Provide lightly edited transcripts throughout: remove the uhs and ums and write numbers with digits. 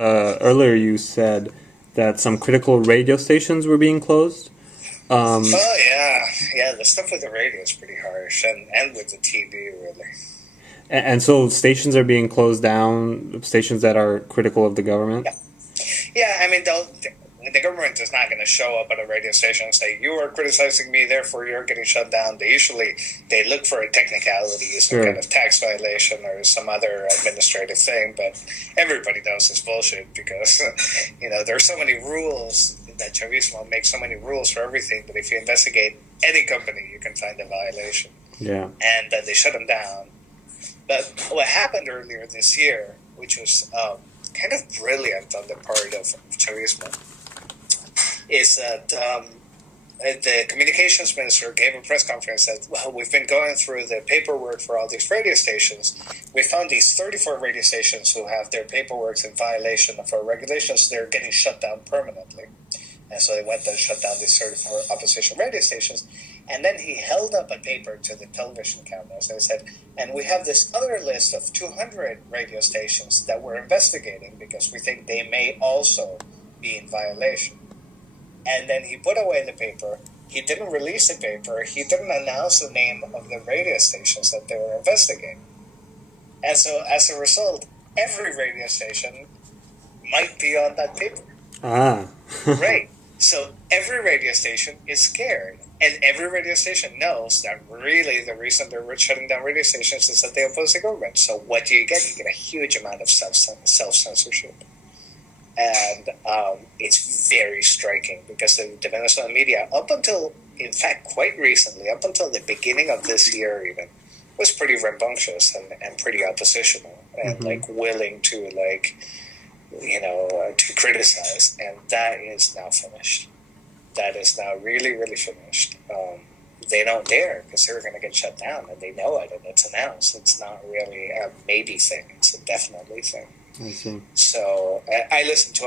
earlier you said that some critical radio stations were being closed. Oh yeah. The stuff with the radio is pretty harsh, and with the TV, really. And so stations are being closed down, stations that are critical of the government? Yeah, I mean, the government is not going to show up at a radio station and say, you are criticizing me, therefore you're getting shut down. They look for a technicality, some kind of tax violation or some other administrative thing, but everybody knows it's bullshit because, there's so many rules that Chavismo makes so many rules for everything, but if you investigate any company, you can find a violation. Yeah. And they shut them down. But what happened earlier this year, which was kind of brilliant on the part of Chavismo, is that the communications minister gave a press conference that, well, we've been going through the paperwork for all these radio stations. We found these 34 radio stations who have their paperwork in violation of our regulations. They're getting shut down permanently. And so they went and shut down these 34 opposition radio stations. And then he held up a paper to the television cameras and said, and we have this other list of 200 radio stations that we're investigating because we think they may also be in violation. And then he put away the paper. He didn't release the paper. He didn't announce the name of the radio stations that they were investigating. And so as a result, every radio station might be on that paper. Right. So every radio station is scared. And every radio station knows that really the reason they're shutting down radio stations is that they oppose the government. So what do? You get a huge amount of self-censorship. And it's very striking because the Venezuelan media, up until, in fact, quite recently, up until the beginning of this year even, was pretty rambunctious and pretty oppositional and willing to to criticize. And that is now finished. That is now really, really finished. They don't dare because they're going to get shut down, and they know it, and it's announced. It's not really a maybe thing; it's a definitely thing. I see. So I used to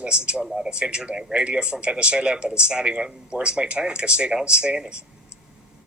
listen to a lot of internet radio from Venezuela, but it's not even worth my time because they don't say anything.